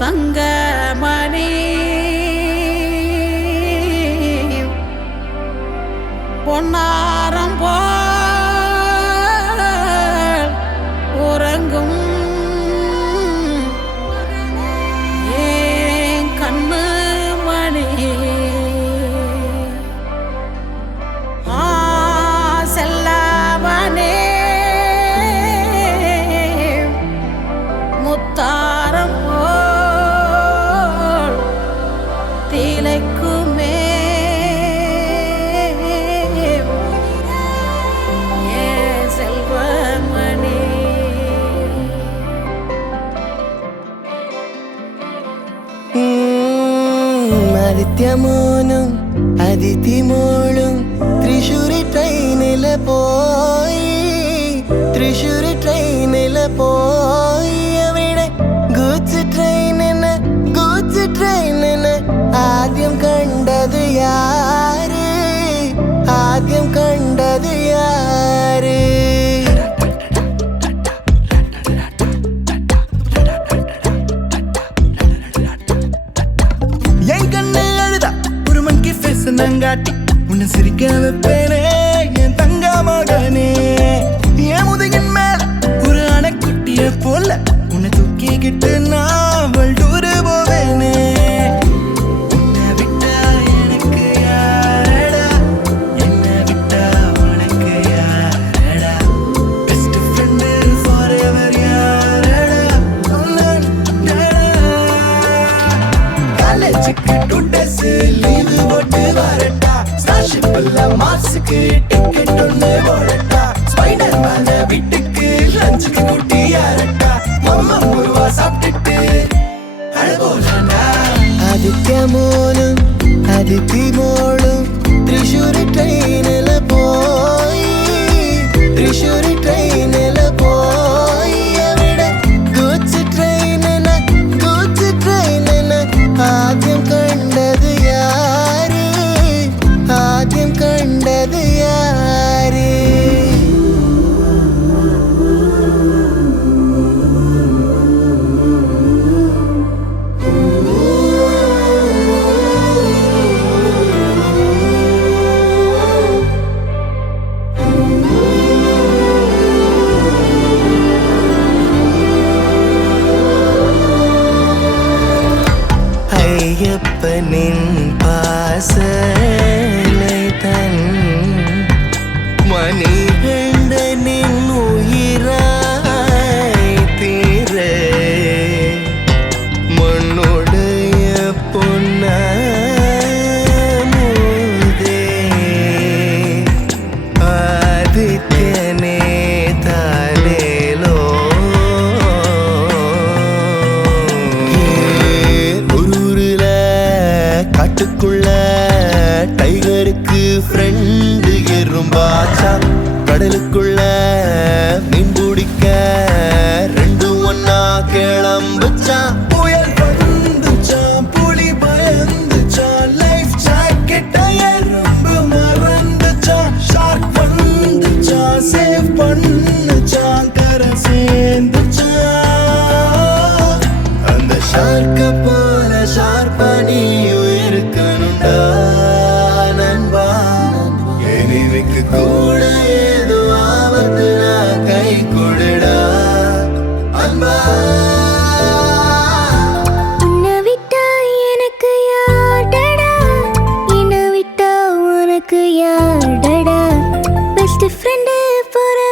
தங்கமணி பொன்னாரம் போல் உறங்கும் ஏன் கண்ணு மணி செல்லவனே முத்தாரம் போல் திளைக்குமே ആദിത്യമോനും അതിഥിമോളും തൃശ്ശൂരി ട്രെയിനില് പോയി അവിടെ ഗൂഡ്സ് ട്രെയിനിന് ആദ്യം കണ്ടത് യാര് நங்காட்டி உன்னை சிரிக்க வைப்பேனே என் தங்க மகனே என் முதுகின் மேல ஒரு அணைக்குட்டிய போல உன்னை தூக்கிக்கிட்டு நான் வல்டூரு போவேனே உன்னை விட்டா எனக்கு யாரடா என்னை விட்டா உனக்கு யாரடா பெஸ்ட் ஃப்ரெண்டு ஃபார் எவர் யாரடா காலேஜுக்கு டுடேஸ் லீவு போட்டு வரட்டா ஸ்டார்ஷிப்ல மார்ஸுக்கு டிக்கெட் ஒன்று போடட்டா ஸ்பைடர் மேன வீட்டுக்கு லஞ்சுக்கு கூட்டி யாரட்டா மம்மா முருவா சாப்பிட்டுட்டு அழகோலண்டா ആദിത്യമോനും അതിഥിമോളും തൃശ്ശൂരി ട്രെയിനില് പോയി അവിടെ ഗൂഡ്സ് ട്രെയിനിന് ആദ്യം കണ്ടത് യാര് അയ്യപ്പനിൻ പാസலை தன் மணிகண்டனின் உயிராய் தீர மண்ணுடைய பொன்னமுதே ஆதித்யனே தாலேலோ காட்டுக்குள்ள டைகருக்கு ஃப்ரெண்டு எறும்பாச்சா கடலுக்குள்ள மீன் பிடிக்க ரெண்டும் ஒன்னா கிளம்புச்சா புயல் வந்துச்சா புலி பயந்துச்சா லைஃப் ஜாக்கெட்ட எறும்பு மறந்துச்சா ஷார்க் வந்துச்சா சேவ் பண்ணுச்சா கரை சேர்ந்துச்சா அந்த ஷார்க்க போல ஷார்ப்பா நீயும் இருக்கணும்டா நண்பா எனிமிக்கு கூட ஏதோ ஆபத்துனா கை கொடுடா அன்பா உன்னை விட்டா எனக்கு யார்டா என்னை விட்டா உனக்கு யார்டா பெஸ்ட் ஃப்ரெண்டு ஃபார்